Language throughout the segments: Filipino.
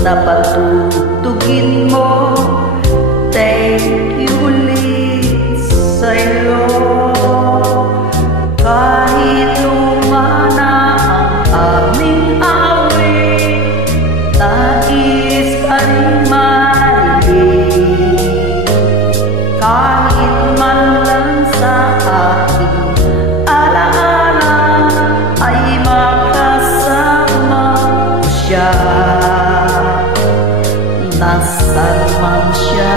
napatutugin mo. Thank you ulit sa'yo. Kahit lumana ang aming awit, nais pa rin marinig. Kahit man lang sa aking alaala ay makasama ko siya. Nasaan man siya,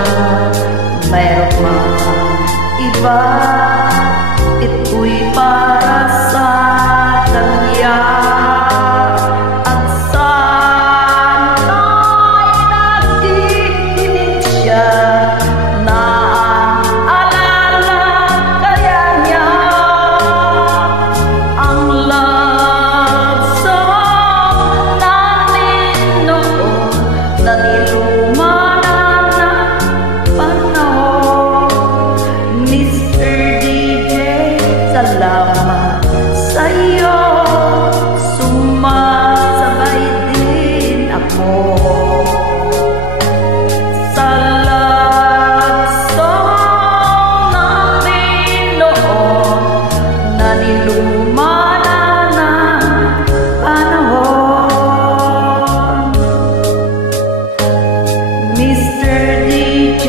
mayroon man iba, ito'y para sa kanya. At sana'y nakikinig siya, naaalala kaya niya ang love song namin noon na nilumana na panahon. Mr. DJ, salamat sa'yo, sumasabay din ako sa love song namin noon na nilumana ng panahon. Mr. DJ,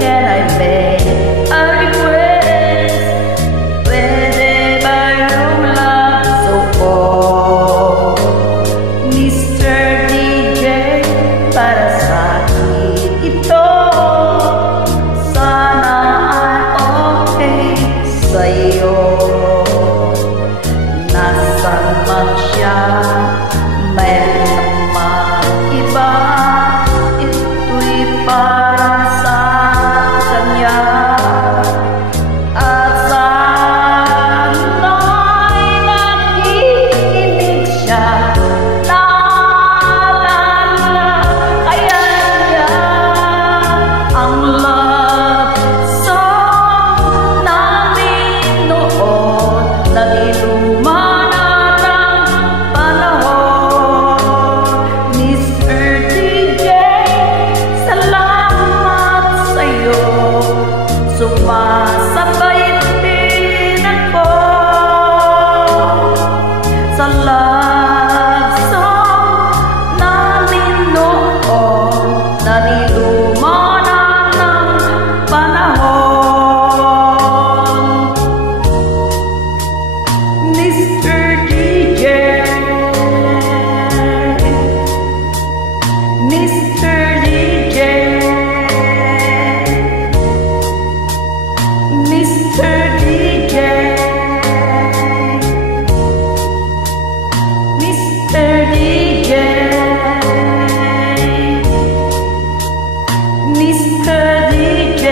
can I make a request? Pwede ba yung love song? Mr. DJ, para sa akin ito, sana ay okay sa'yo. Nasaan man siya, mayroon naman iba, ito'y para sa kanya. At sana'y nakikinig siya, naalala kaya niya ang love song namin noon na nilumana ng panahon. Mr. DJ, salamat sa'yo, sumasabay din ako sa love song namin noon na nilumana ng panahon. Mr. DJ, Mr. DJ, Mr. DJ, Mr. DJ, Mr. DJ.